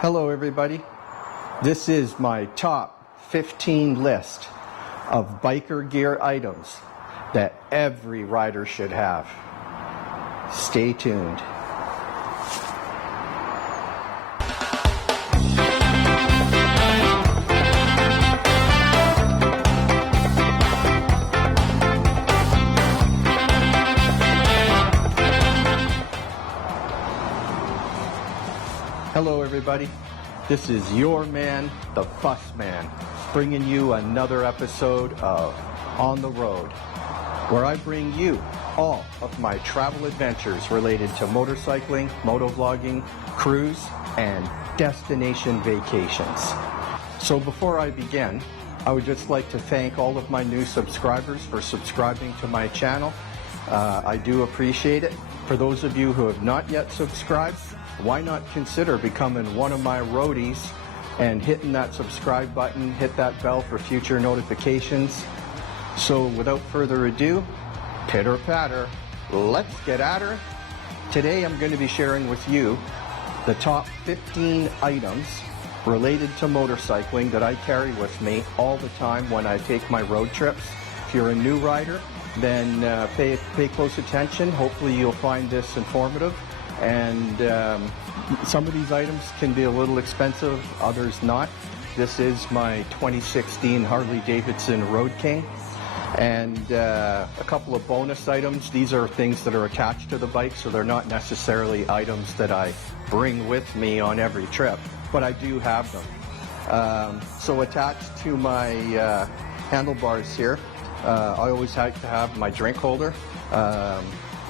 Hello everybody. This is my top 15 list of biker gear items that every rider should have. Stay tuned. Hello everybody, this is your man, the Bus Man, bringing you another episode of On the Road, where I bring you all of my travel adventures related to motorcycling, motovlogging, cruise, and destination vacations. So before I begin, I would just like to thank all of my new subscribers for subscribing to my channel. I do appreciate it. For those of you who have not yet subscribed, why not consider becoming one of my roadies and hitting that subscribe button, hit that bell for future notifications. So without further ado, pitter patter, let's get at her. Today I'm going to be sharing with you the top 15 items related to motorcycling that I carry with me all the time when I take my road trips. If you're a new rider, then pay close attention. Hopefully you'll find this informative. And some of these items can be a little expensive, others not. This is my 2016 Harley Davidson Road King. And a couple of bonus items. These are things that are attached to the bike, so they're not necessarily items that I bring with me on every trip, but I do have them. So attached to my handlebars here, I always like to have my drink holder.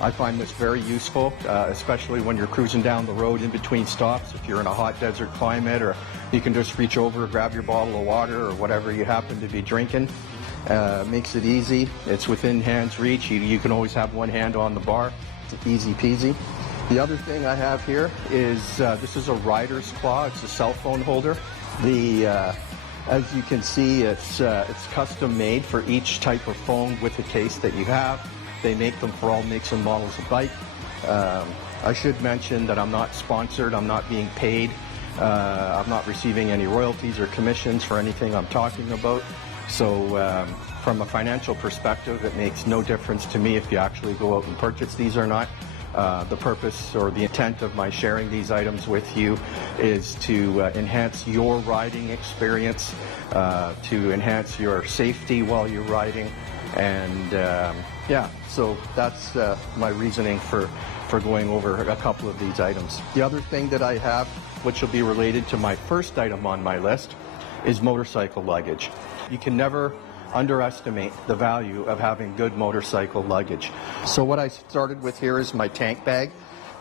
I find this very useful, especially when you're cruising down the road in between stops. If you're in a hot desert climate, or you can just reach over, grab your bottle of water or whatever you happen to be drinking. Makes it easy. It's within hand's reach. You can always have one hand on the bar. It's easy peasy. The other thing I have here is this is a rider's claw. It's a cell phone holder. As you can see, it's custom made for each type of phone with the case that you have. They make them for all makes and models of bike. I should mention that I'm not sponsored, I'm not being paid, I'm not receiving any royalties or commissions for anything I'm talking about. So from a financial perspective, it makes no difference to me if you actually go out and purchase these or not. The purpose or the intent of my sharing these items with you is to enhance your riding experience, to enhance your safety while you're riding. And yeah, so that's my reasoning for going over a couple of these items. The other thing that I have, which will be related to my first item on my list, is motorcycle luggage. You can never underestimate the value of having good motorcycle luggage. So what I started with here is my tank bag.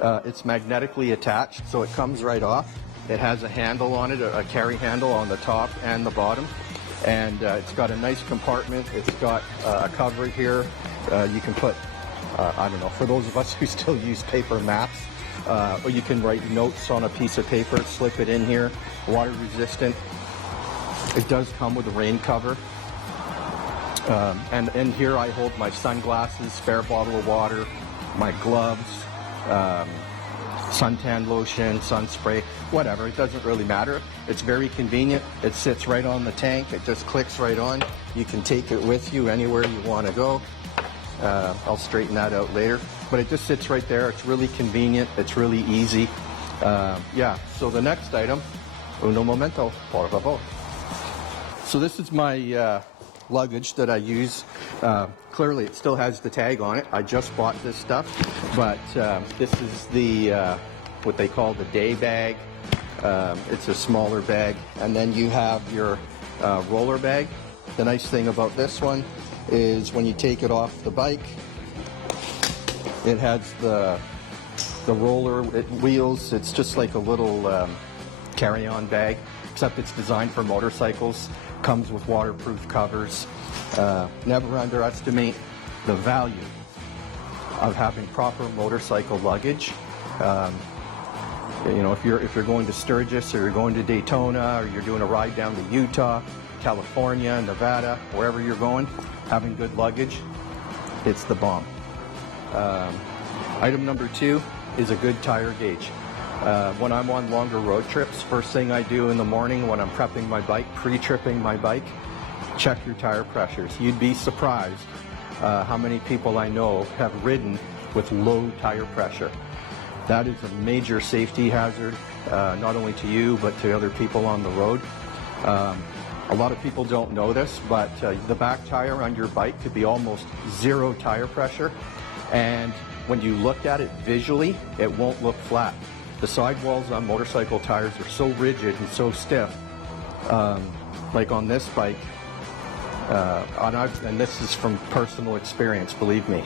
It's magnetically attached, so it comes right off. It has a handle on it, a carry handle on the top and the bottom. And it's got a nice compartment. It's got a cover here. You can put, I don't know, for those of us who still use paper maps, or you can write notes on a piece of paper, slip it in here, water resistant. It does come with a rain cover. And in here I hold my sunglasses, spare bottle of water, my gloves, suntan lotion, sun spray, whatever. It doesn't really matter. It's very convenient. It sits right on the tank. It just clicks right on. You can take it with you anywhere you want to go. I'll straighten that out later. But it just sits right there. It's really convenient. It's really easy. Yeah, so the next item, uno momento, por favor. So this is my luggage that I use. Clearly it still has the tag on it. I just bought this stuff, but this is the what they call the day bag. It's a smaller bag, and then you have your roller bag. The nice thing about this one is when you take it off the bike, it has the roller wheels. It's just like a little carry-on bag, except it's designed for motorcycles. Comes with waterproof covers. Never underestimate the value of having proper motorcycle luggage. You know, if you're going to Sturgis, or you're going to Daytona, or you're doing a ride down to Utah, California, Nevada, wherever you're going, having good luggage, it's the bomb. Item number 2 is a good tire gauge. When I'm on longer road trips, first thing I do in the morning when I'm prepping my bike, pre-tripping my bike, check your tire pressures. You'd be surprised how many people I know have ridden with low tire pressure. That is a major safety hazard, not only to you, but to other people on the road. A lot of people don't know this, but the back tire on your bike could be almost zero tire pressure, and when you look at it visually, it won't look flat. The sidewalls on motorcycle tires are so rigid and so stiff, like on this bike, and this is from personal experience, believe me.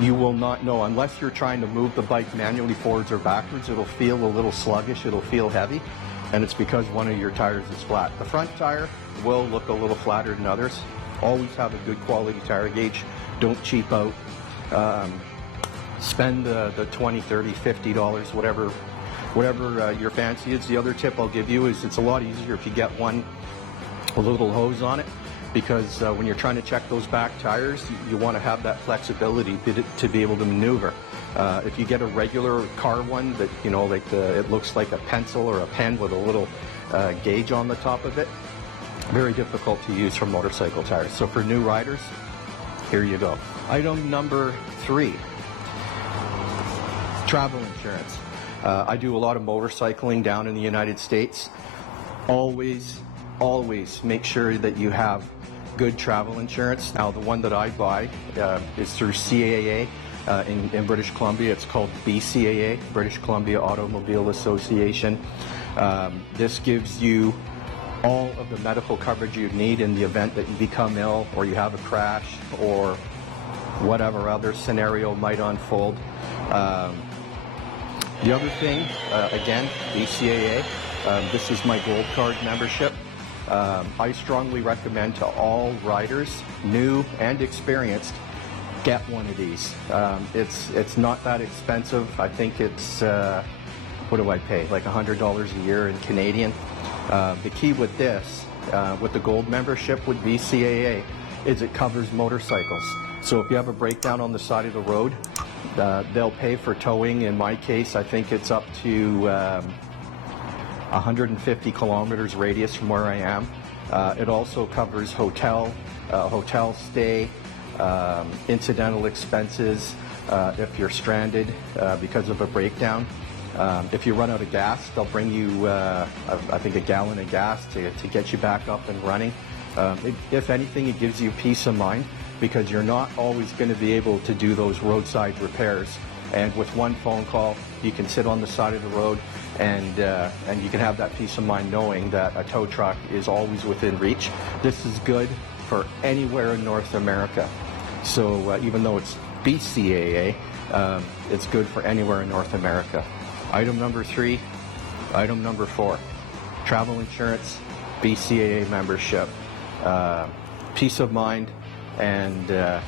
You will not know, unless you're trying to move the bike manually forwards or backwards, it'll feel a little sluggish, it'll feel heavy, and it's because one of your tires is flat. The front tire will look a little flatter than others. Always have a good quality tire gauge. Don't cheap out. Spend the $20, $30, $50, whatever your fancy is. The other tip I'll give you is it's a lot easier if you get one with a little hose on it, because when you're trying to check those back tires, you want to have that flexibility to be able to maneuver. If you get a regular car one that, you know, like it looks like a pencil or a pen with a little gauge on the top of it, very difficult to use for motorcycle tires. So for new riders, here you go. Item number 3, travel insurance. I do a lot of motorcycling down in the United States. Always make sure that you have good travel insurance. Now, the one that I buy is through CAA in British Columbia. It's called BCAA, British Columbia Automobile Association. This gives you all of the medical coverage you need in the event that you become ill or you have a crash or whatever other scenario might unfold. The other thing, again, BCAA, this is my Gold Card membership. I strongly recommend to all riders, new and experienced, get one of these. It's not that expensive. I think it's, what do I pay? Like $100 a year in Canadian. The key with this, with the Gold membership with BCAA, is it covers motorcycles. So if you have a breakdown on the side of the road, they'll pay for towing. In my case, I think it's up to 150 kilometers radius from where I am. It also covers hotel stay, incidental expenses if you're stranded because of a breakdown. If you run out of gas, they'll bring you, I think, a gallon of gas to get you back up and running. If anything, it gives you peace of mind, because you're not always going to be able to do those roadside repairs. And with one phone call, you can sit on the side of the road and you can have that peace of mind knowing that a tow truck is always within reach. This is good for anywhere in North America. So even though it's BCAA, it's good for anywhere in North America. Item number 3, item number 4, travel insurance, BCAA membership. Peace of mind, and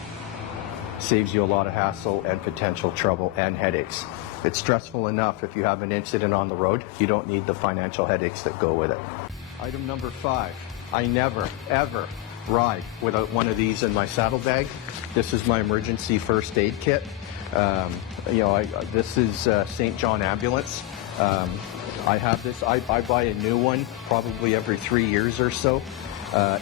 saves you a lot of hassle and potential trouble and headaches. It's stressful enough if you have an incident on the road. You don't need the financial headaches that go with it. Item number 5, I never, ever ride without one of these in my saddlebag. This is my emergency first aid kit. This is St. John Ambulance. I have this. I buy a new one probably every 3 years or so.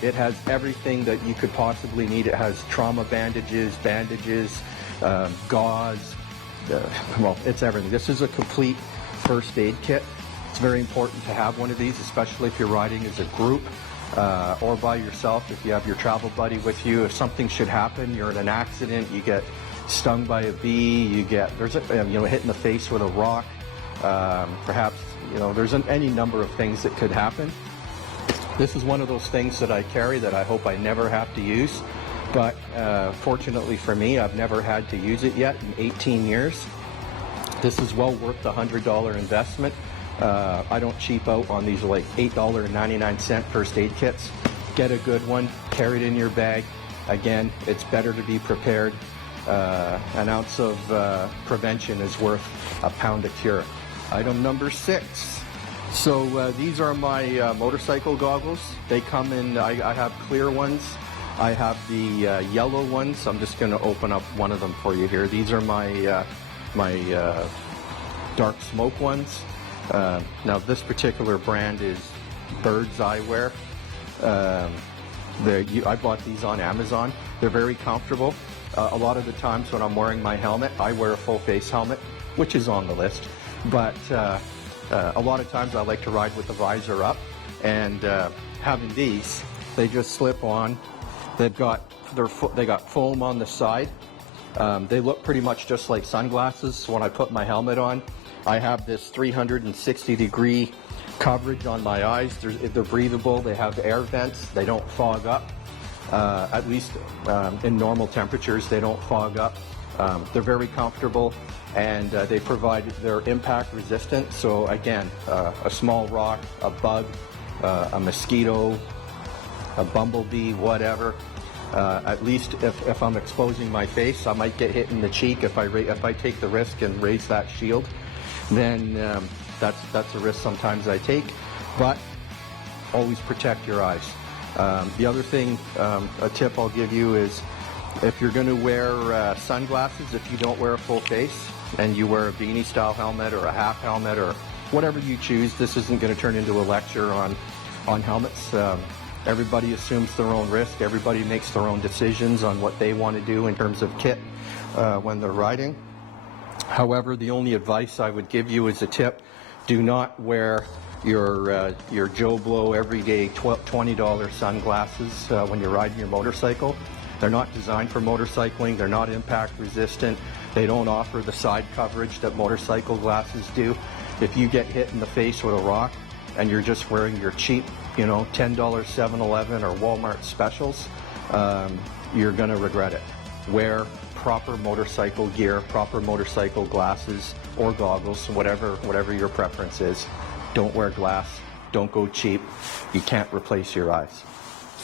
It has everything that you could possibly need. It has trauma bandages, gauze, well, it's everything. This is a complete first aid kit. It's very important to have one of these, especially if you're riding as a group or by yourself. If you have your travel buddy with you, if something should happen, you're in an accident, you get stung by a bee, there's hit in the face with a rock, perhaps, there's any number of things that could happen. This is one of those things that I carry that I hope I never have to use, but fortunately for me, I've never had to use it yet in 18 years. This is well worth the $100 investment. I don't cheap out on these like $8.99 first aid kits. Get a good one, carry it in your bag. Again, it's better to be prepared. An ounce of prevention is worth a pound of cure. Item number 6. So these are my motorcycle goggles. They come in, I have clear ones. I have the yellow ones. I'm just going to open up one of them for you here. These are my dark smoke ones. Now this particular brand is Bird's Eyewear. I bought these on Amazon. They're very comfortable. A lot of the times when I'm wearing my helmet, I wear a full face helmet, which is on the list. But a lot of times I like to ride with the visor up, and having these, they just slip on. They got foam on the side. They look pretty much just like sunglasses. When I put my helmet on, I have this 360-degree coverage on my eyes. They're breathable. They have air vents. They don't fog up. At least in normal temperatures, they don't fog up. They're very comfortable, and they're impact resistant. So again, a small rock, a bug, a mosquito, a bumblebee, whatever. At least if I'm exposing my face, I might get hit in the cheek. If I take the risk and raise that shield, then that's a risk sometimes I take. But always protect your eyes. The other thing, a tip I'll give you is, if you're going to wear sunglasses, if you don't wear a full face and you wear a beanie style helmet or a half helmet or whatever you choose, this isn't going to turn into a lecture on helmets. Everybody assumes their own risk. Everybody makes their own decisions on what they want to do in terms of kit when they're riding. However, the only advice I would give you is a tip: do not wear your Joe Blow everyday $20 sunglasses when you're riding your motorcycle. They're not designed for motorcycling. They're not impact resistant. They don't offer the side coverage that motorcycle glasses do. If you get hit in the face with a rock and you're just wearing your cheap, $10 7-Eleven or Walmart specials, you're going to regret it. Wear proper motorcycle gear, proper motorcycle glasses or goggles, whatever your preference is. Don't wear glass. Don't go cheap. You can't replace your eyes.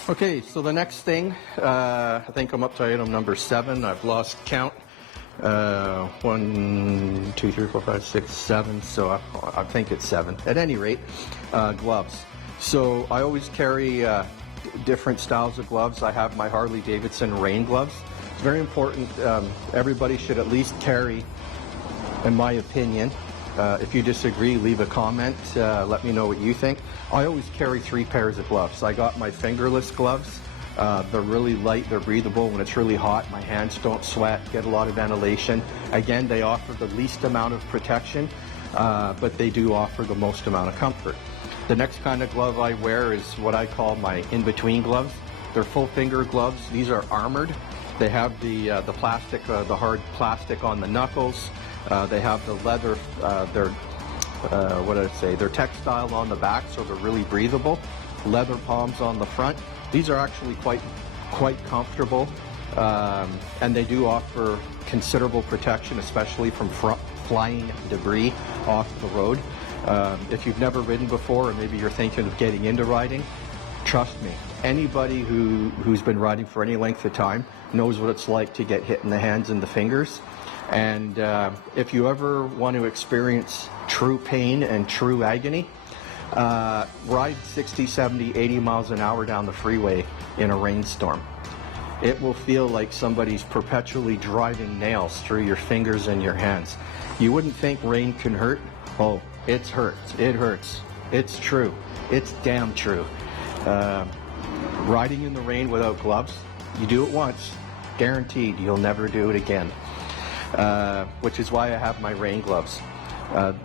Okay, so the next thing, I think I'm up to item number 7. I've lost count. 1, 2, 3, 4, 5, 6, 7. So I think it's 7. At any rate, gloves. So I always carry different styles of gloves. I have my Harley Davidson rain gloves. It's very important. Everybody should at least carry, in my opinion. If you disagree, leave a comment. Let me know what you think. I always carry 3 pairs of gloves. I got my fingerless gloves. They're really light, they're breathable. When it's really hot, my hands don't sweat, get a lot of ventilation. Again, they offer the least amount of protection, but they do offer the most amount of comfort. The next kind of glove I wear is what I call my in-between gloves. They're full finger gloves. These are armored. They have the plastic, the hard plastic on the knuckles. They have the leather, they're textile on the back, so they're really breathable. Leather palms on the front. These are actually quite comfortable, and they do offer considerable protection, especially from flying debris off the road. If you've never ridden before, or maybe you're thinking of getting into riding, trust me, anybody who's been riding for any length of time knows what it's like to get hit in the hands and the fingers. And if you ever want to experience true pain and true agony, ride 60, 70, 80 miles an hour down the freeway in a rainstorm. It will feel like somebody's perpetually driving nails through your fingers and your hands. You wouldn't think rain can hurt? Oh, it hurts. It hurts. It's true. It's damn true. Riding in the rain without gloves, you do it once, guaranteed you'll never do it again. Which is why I have my rain gloves.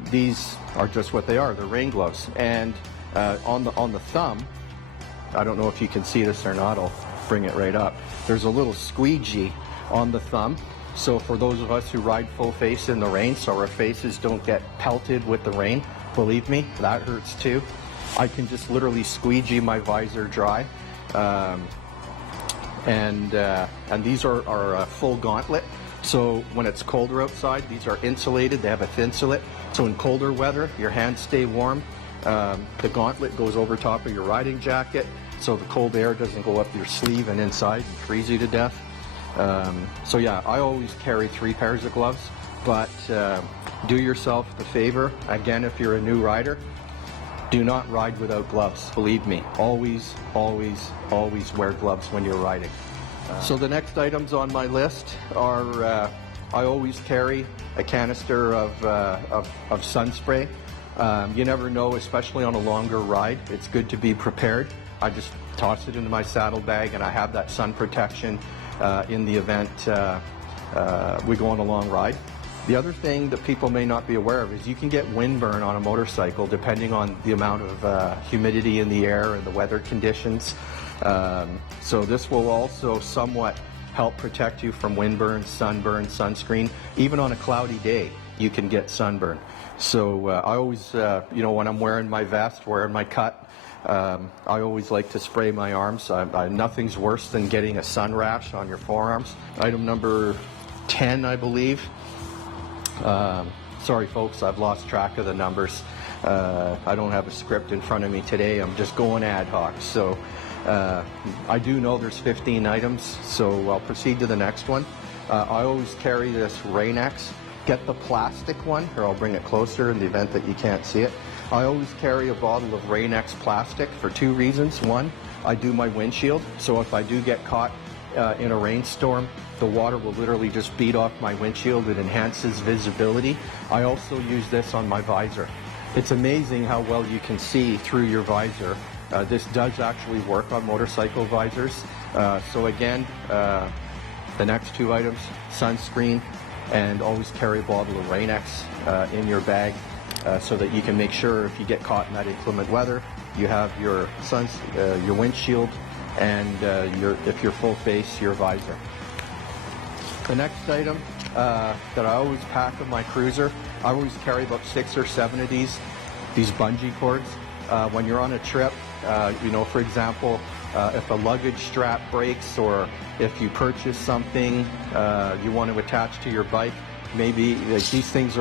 These are just what they are. They're rain gloves. And on the thumb, I don't know if you can see this or not, I'll bring it right up. There's a little squeegee on the thumb. So for those of us who ride full face in the rain, so our faces don't get pelted with the rain, believe me, that hurts too. I can just literally squeegee my visor dry. And these are a full gauntlet. So when it's colder outside, these are insulated. They have a thin slit. So in colder weather, your hands stay warm. The gauntlet goes over top of your riding jacket, so the cold air doesn't go up your sleeve and inside and freeze you to death. So yeah, I always carry 3 pairs of gloves, but do yourself the favor. Again, if you're a new rider, do not ride without gloves. Believe me, always, always, always wear gloves when you're riding. So the next items on my list are, I always carry a canister of sun spray. You never know, especially on a longer ride. It's good to be prepared. I just toss it into my saddlebag, and I have that sun protection in the event we go on a long ride. The other thing that people may not be aware of is you can get windburn on a motorcycle depending on the amount of humidity in the air and the weather conditions. So this will also somewhat help protect you from windburn, sunburn, sunscreen. Even on a cloudy day, you can get sunburn. So I always, when I'm wearing my vest, wearing my cut, I always like to spray my arms. Nothing's worse than getting a sun rash on your forearms. Item number 10, I believe. Sorry folks, I've lost track of the numbers. I don't have a script in front of me today. I'm just going ad hoc. So I do know there's 15 items, so I'll proceed to the next one. I always carry this Rain-X. Get the plastic one, or I'll bring it closer in the event that you can't see it. I always carry a bottle of Rain-X plastic for two reasons. One, I do my windshield, so if I do get caught in a rainstorm, the water will literally just beat off my windshield. It enhances visibility. I also use this on my visor. It's amazing how well you can see through your visor. This does actually work on motorcycle visors. So again, the next two items, sunscreen, and always carry a bottle of Rain-X in your bag so that you can make sure if you get caught in that inclement weather, you have your your windshield and if you're full face, your visor. The next item that I always pack in my cruiser, I always carry about 6 or 7 of these bungee cords. When you're on a trip, for example, if a luggage strap breaks or if you purchase something you want to attach to your bike, maybe these things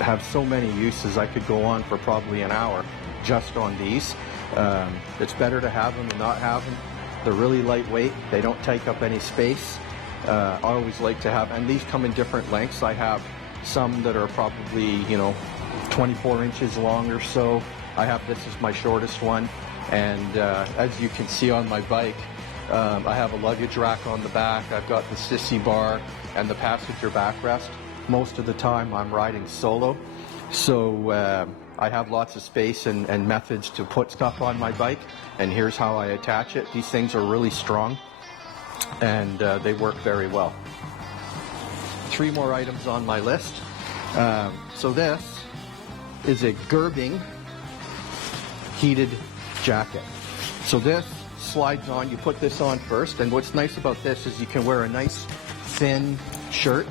have so many uses. I could go on for probably an hour just on these. It's better to have them than not have them. They're really lightweight. They don't take up any space. I always like to have, and these come in different lengths. I have some that are probably 24 inches long or so. I have this is my shortest one, and as you can see on my bike, I have a luggage rack on the back. I've got the sissy bar and the passenger backrest. Most of the time I'm riding solo, so I have lots of space and methods to put stuff on my bike, and here's how I attach it. These things are really strong, and they work very well. 3 more items on my list. So this is a Gerbing heated jacket. So this slides on, you put this on first, and what's nice about this is you can wear a nice thin shirt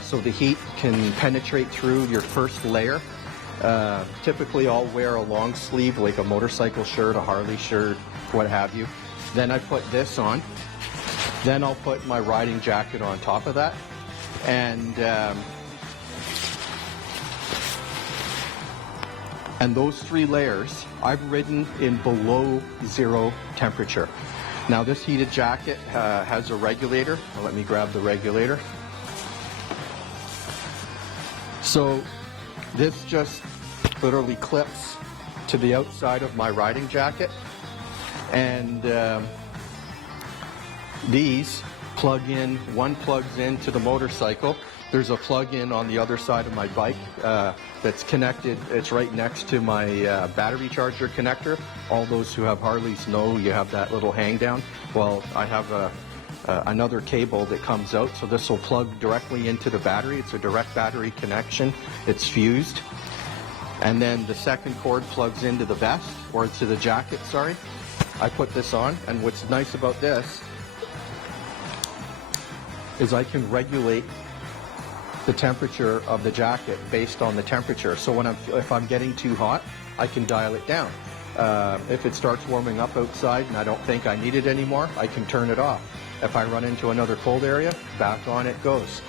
so the heat can penetrate through your first layer. Typically I'll wear a long sleeve like a motorcycle shirt, a Harley shirt, what have you. Then I put this on. Then I'll put my riding jacket on top of that. And those 3 layers, I've ridden in below 0 temperature. Now this heated jacket has a regulator. Well, let me grab the regulator. So this just literally clips to the outside of my riding jacket. And these plug in, one plugs into the motorcycle. There's a plug-in on the other side of my bike that's connected. It's right next to my battery charger connector. All those who have Harleys know you have that little hang down. Well, I have another cable that comes out, so this will plug directly into the battery. It's a direct battery connection. It's fused. And then the second cord plugs into the vest, or to the jacket, sorry. I put this on, and what's nice about this is I can regulate the temperature of the jacket based on the temperature. So if I'm getting too hot, I can dial it down. If it starts warming up outside and I don't think I need it anymore, I can turn it off. If I run into another cold area, back on it goes.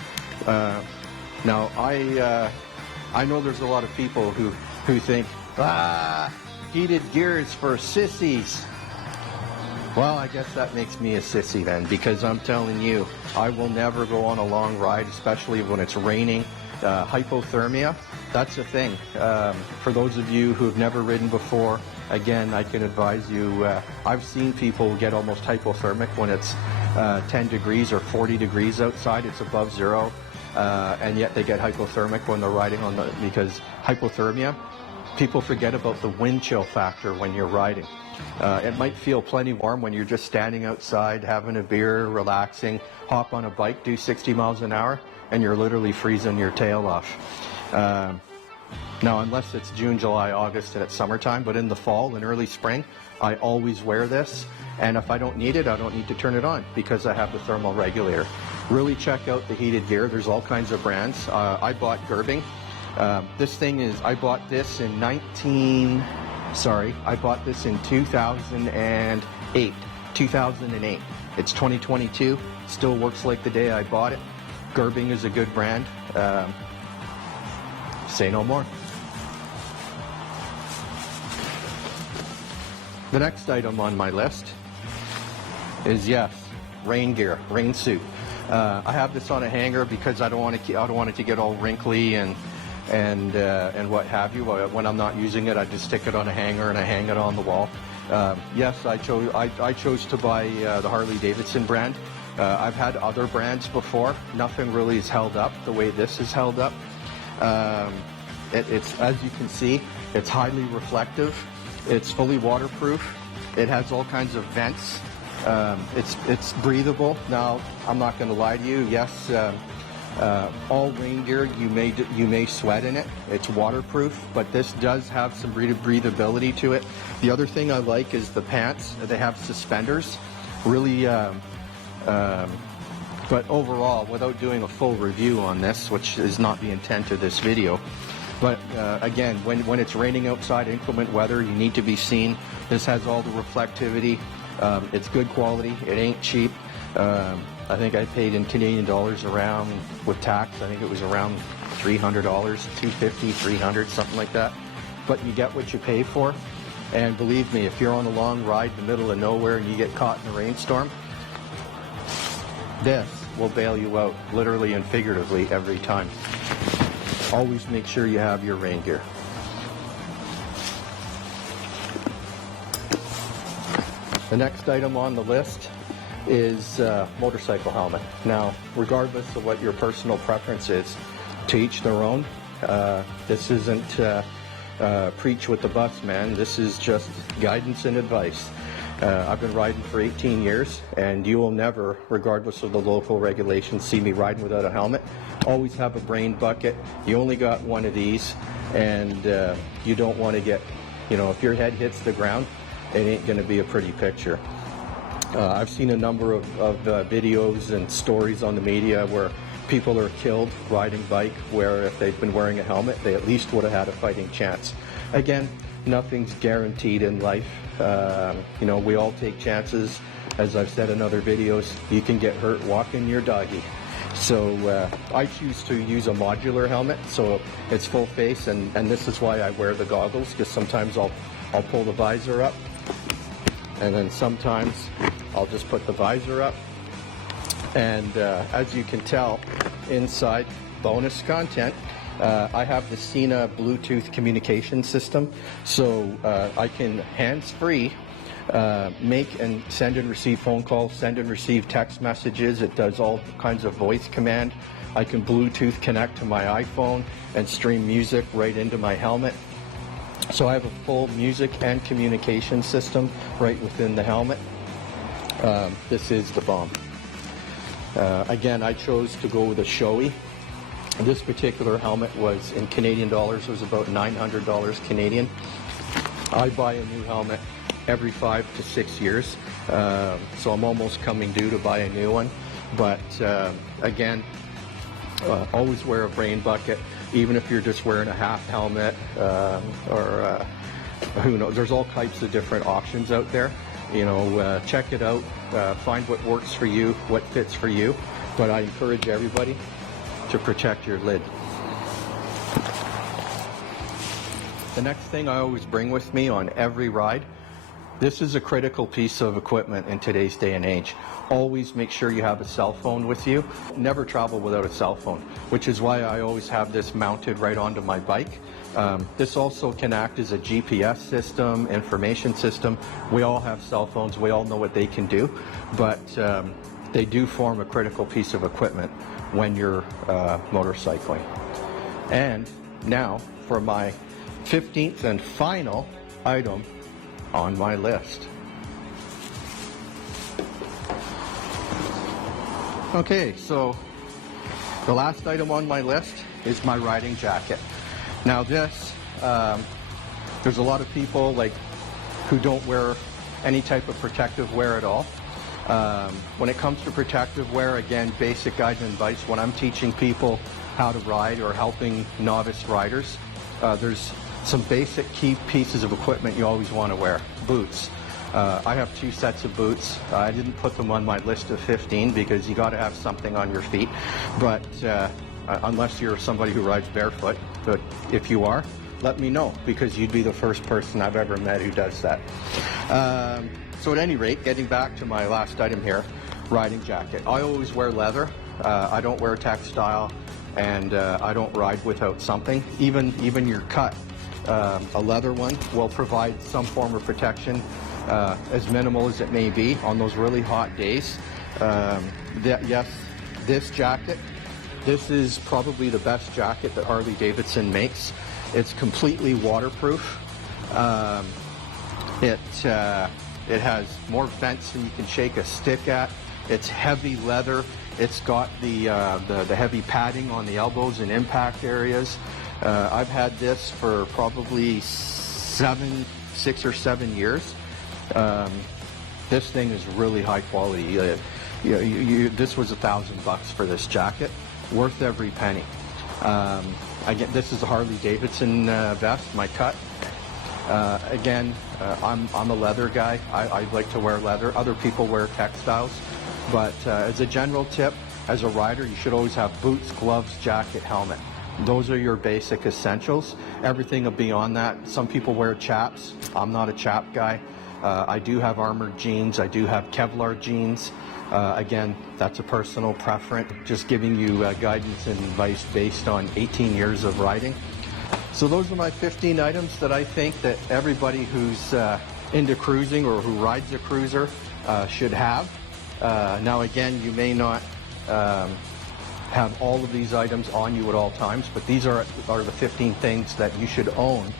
Now I know there's a lot of people who think, heated gear is for sissies. Well, I guess that makes me a sissy then, because I'm telling you, I will never go on a long ride, especially when it's raining. Hypothermia, that's a thing. For those of you who have never ridden before, again, I can advise you, I've seen people get almost hypothermic when it's 10 degrees or 40 degrees outside. It's above 0. and yet they get hypothermic when they're riding on the, because hypothermia, people forget about the wind chill factor when you're riding. It might feel plenty warm when you're just standing outside, having a beer, relaxing, hop on a bike, do 60 miles an hour, and you're literally freezing your tail off. Now, unless it's June, July, August, and it's summertime, but in the fall and early spring, I always wear this. And if I don't need it, I don't need to turn it on because I have the thermal regulator. Really check out the heated gear. There's all kinds of brands. I bought Gerbing. This thing is, I bought this in 2008. 2008. It's 2022. Still works like the day I bought it. Gerbing is a good brand. Say no more. The next item on my list is, yes, rain gear, rain suit. I have this on a hanger because I don't want it to get all wrinkly and what have you. When I'm not using it, I just stick it on a hanger and I hang it on the wall. Yes, I chose to buy the Harley Davidson brand. I've had other brands before. Nothing really is held up the way this is held up. It's, as you can see, it's highly reflective. It's fully waterproof. It has all kinds of vents. It's breathable. Now, I'm not going to lie to you. Yes, all rain gear, you may sweat in it. It's waterproof, but this does have some breathability to it. The other thing I like is the pants. They have suspenders. Really, but overall, without doing a full review on this, which is not the intent of this video, but again, when it's raining outside, inclement weather, you need to be seen. This has all the reflectivity. It's good quality. It ain't cheap. I think I paid in Canadian dollars around, with tax, I think it was around $300, $250, $300, something like that. But you get what you pay for. And believe me, if you're on a long ride in the middle of nowhere and you get caught in a rainstorm, this will bail you out, literally and figuratively, every time. Always make sure you have your rain gear. The next item on the list is motorcycle helmet. Now, regardless of what your personal preference is, to each their own. This isn't preach with the bus, man. This is just guidance and advice. I've been riding for 18 years, and you will never, regardless of the local regulations, see me riding without a helmet. Always have a brain bucket. You only got one of these, and you don't want to get, if your head hits the ground, it ain't going to be a pretty picture. I've seen a number of videos and stories on the media where people are killed riding bike, where if they've been wearing a helmet, they at least would have had a fighting chance. Again, nothing's guaranteed in life. We all take chances. As I've said in other videos, you can get hurt walking your doggy. So I choose to use a modular helmet, so it's full face, and this is why I wear the goggles, because sometimes I'll pull the visor up, and then sometimes I'll just put the visor up. And as you can tell, inside, bonus content, I have the Sena Bluetooth communication system, so I can hands-free make and send and receive phone calls, send and receive text messages. It does all kinds of voice command. I can Bluetooth connect to my iPhone and stream music right into my helmet. So I have a full music and communication system right within the helmet. This is the bomb. Again, I chose to go with a Shoei. This particular helmet was, in Canadian dollars, was about $900 Canadian. I buy a new helmet every 5 to 6 years, so I'm almost coming due to buy a new one. But again, always wear a brain bucket, even if you're just wearing a half helmet, or who knows. There's all types of different options out there. Check it out, find what works for you, what fits for you. But I encourage everybody to protect your lid. The next thing I always bring with me on every ride, this is a critical piece of equipment in today's day and age. Always make sure you have a cell phone with you. Never travel without a cell phone, which is why I always have this mounted right onto my bike. This also can act as a GPS system, information system. We all have cell phones. We all know what they can do, but they do form a critical piece of equipment. when you're motorcycling. And now for my 15th and final item on my list. Okay, so the last item on my list is my riding jacket. Now this, there's a lot of people who don't wear any type of protective wear at all. When it comes to protective wear, again, basic guide and advice when I'm teaching people how to ride or helping novice riders, there's some basic key pieces of equipment you always want to wear. Boots. I have 2 sets of boots. I didn't put them on my list of 15 because you got to have something on your feet. But unless you're somebody who rides barefoot, but if you are, let me know, because you'd be the first person I've ever met who does that. So at any rate, getting back to my last item here, riding jacket. I always wear leather. I don't wear textile, and I don't ride without something. Even your cut, a leather one will provide some form of protection, as minimal as it may be on those really hot days. Yes, this jacket, this is probably the best jacket that Harley Davidson makes. It's completely waterproof. It has more vents than you can shake a stick at. It's heavy leather. It's got the heavy padding on the elbows and impact areas. I've had this for probably 6 or 7 years. This thing is really high quality. This was $1,000 for this jacket, worth every penny. This is a Harley Davidson vest, my cut. Again, I'm a leather guy. I like to wear leather. Other people wear textiles. But as a general tip, as a rider, you should always have boots, gloves, jacket, helmet. Those are your basic essentials. Everything beyond that, some people wear chaps. I'm not a chap guy. I do have armored jeans. I do have Kevlar jeans. Again, that's a personal preference. Just giving you guidance and advice based on 18 years of riding. So those are my 15 items that I think that everybody who's into cruising or who rides a cruiser should have. Now again, you may not have all of these items on you at all times, but these are the 15 things that you should own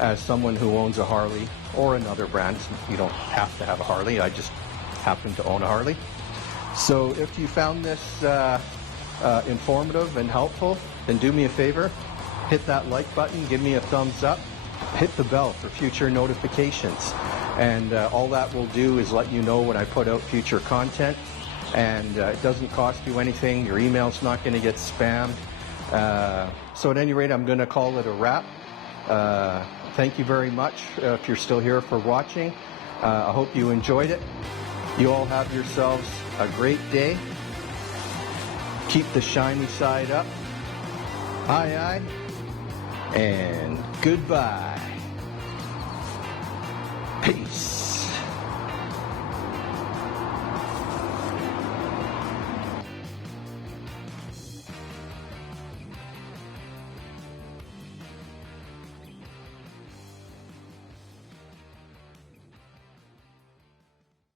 as someone who owns a Harley or another brand. You don't have to have a Harley. I just happen to own a Harley. So if you found this informative and helpful, then do me a favor, hit that like button, give me a thumbs up, hit the bell for future notifications. And all that will do is let you know when I put out future content. And it doesn't cost you anything. Your email's not going to get spammed. So at any rate, I'm going to call it a wrap. Thank you very much if you're still here for watching. I hope you enjoyed it. You all have yourselves a great day. Keep the shiny side up. Aye, aye. And goodbye. Peace.